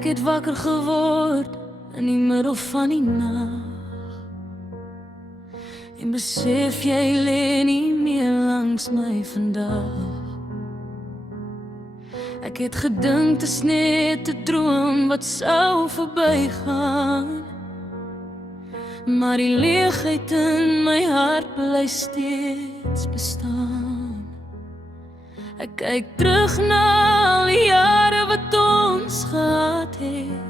Ek het wakker geword in die middel van die nag en besef jy lê nie meer langs my vandag. Ek het gedink dit is net 'n droom wat sou verbygaan, maar die leegheid in my hart bly steeds bestaan. Ek kyk terug na al die jare wat ons gehad het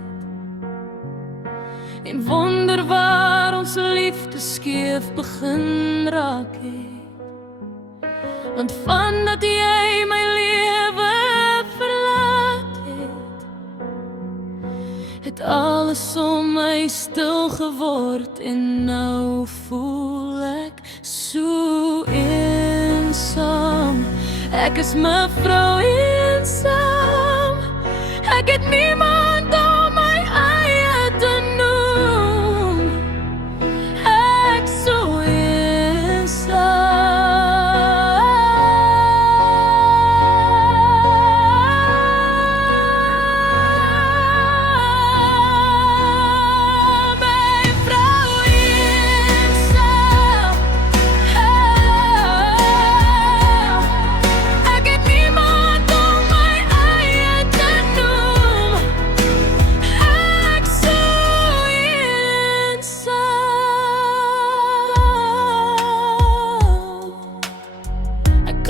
en wonder waar ons liefde skeef begin raak het. Want vandat jy my lewe verlaat het alles om my stil geword en nou voel ek so eensaam. Ek is mevrou eensaam. Ek het niemand om my eie te noem. Ek so eensaam.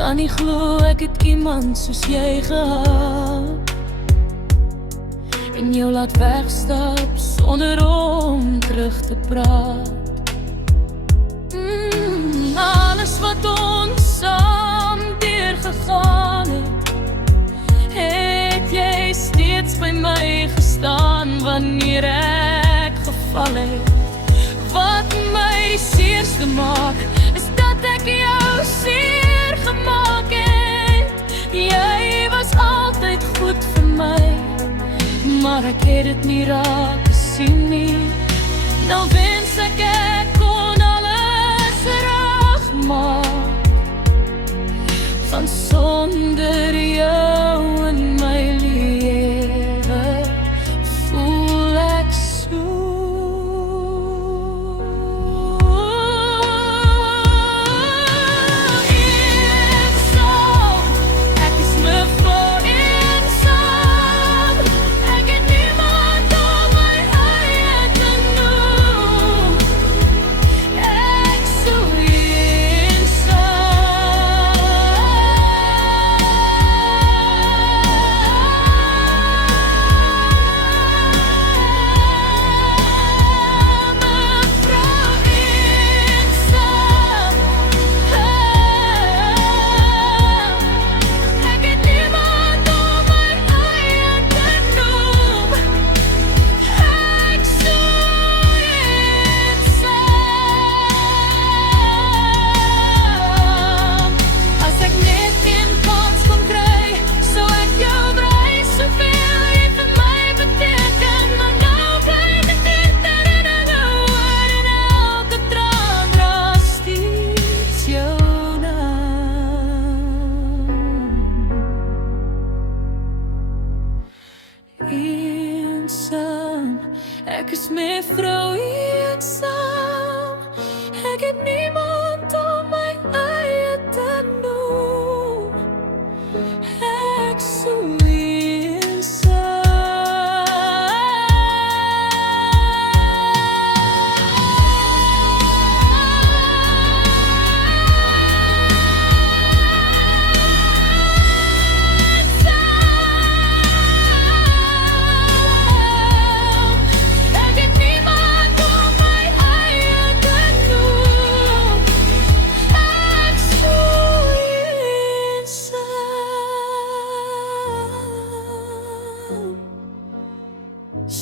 Kan nie glo ek het iemand soos jy gehad en jou laat wegstap sonder om terug te praat. Alles wat ons saam deurgegaan het jy steeds by my gestaan wanneer ek geval het. Wat my seerste maak is dat ek jou seer gemaak het. Jy was altyd goed vir my, maar ek het dit nie raak gesien nie. Nou wens ek kon alles regmaak, want sonder jou in my lewe voel ek so eensaam. Ek is mevrou eensaam. Ek het niemand om my eie te noem. Ek so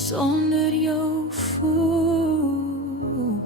sonder jou voel